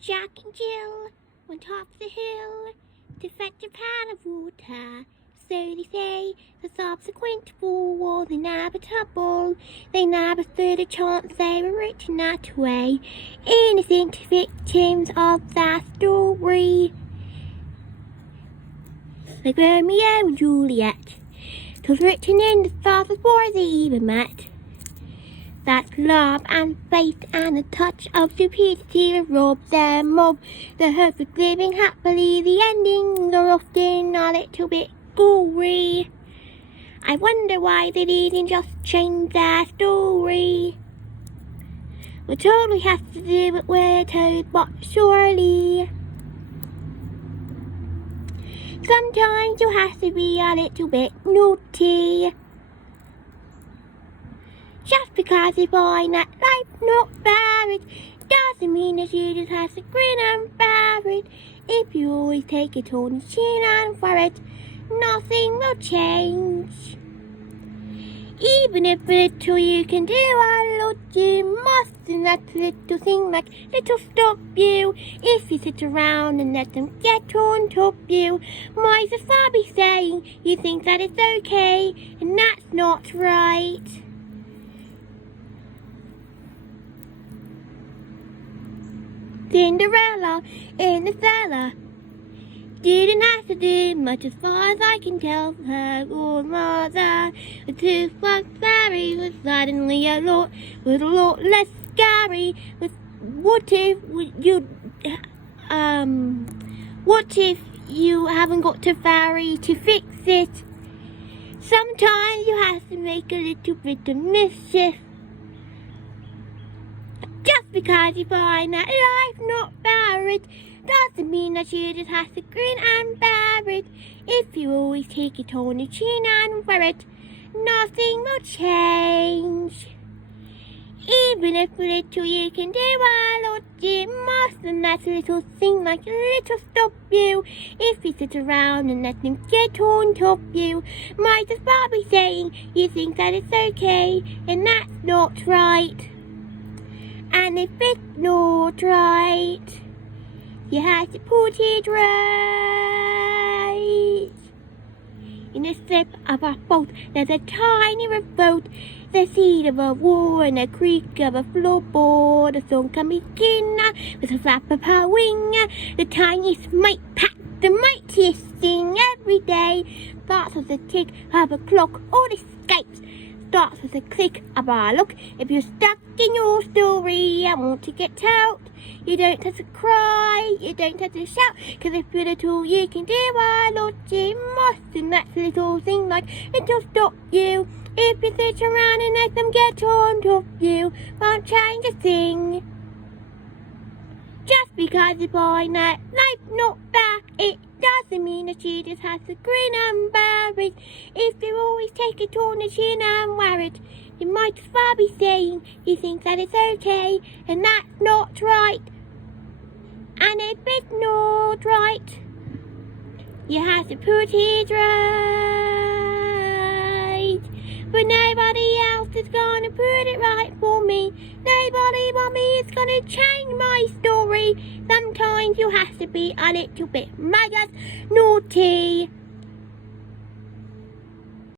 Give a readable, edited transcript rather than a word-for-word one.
Jack and Jill went off the hill to fetch a pan of water. So they say the subsequent war was inevitable. They never stood a chance, they were written that way. Innocent victims of that story, like Romeo and Juliet. 'Twas written in the stars before they even met. That love and faith and a touch of stupidity will rob them of the hope of living happily. The endings are often a little bit gory. I wonder why they didn't just change their story. We're told we have to do what we're told, but surely sometimes you have to be a little bit naughty. Just because you find that life not varied doesn't mean that you just have to grin and bear it. If you always take it on your chin and wear it, nothing will change. Even if little you can do a lot, you mustn't let little thing like little stop you. If you sit around and let them get on top you, might as well be saying you think that it's okay, and that's not right. Cinderella in the cellar didn't have to do much as far as I can tell. Her old mother, the tooth-like fairy, was suddenly a lot less scary. What if you haven't got a fairy to fix it? Sometimes you have to make a little bit of mischief. Just because you find that life not varied doesn't mean that you just have to grin and bear it. If you always take it on your chin and wear it, nothing will change. Even if little you can do a lot, you mustn't let a little thing like a little stop you. If you sit around and let them get on top you, might as well be saying you think that it's okay, and that's not right. And if it's not right, you have to put it right. In the slip of a boat, there's a tiny revolt, the seed of a war and a creak of a floorboard. The song can begin with a flap of her wing. The tiniest mite pat the mightiest thing every day. Starts with a tick of a clock, all escapes. Starts with a click of a look. If you're stuck in your story and want to get out, you don't have to cry, you don't have to shout, 'cause if you're little you can do a lot, you mustn't let a little thing like it'll stop you. If you sit around and let them get on top you, won't change a thing. Just because you find that life not fair, it doesn't mean that you just have to grin and bear it. If you always take it on the chin and wear it, you might as well be saying you think that it's okay, and that's not right. And if it's not right, you have to put it right. But nobody else is gonna put it right for me. Nobody but me is gonna change my story. Sometimes you have to be a little bit mad, naughty.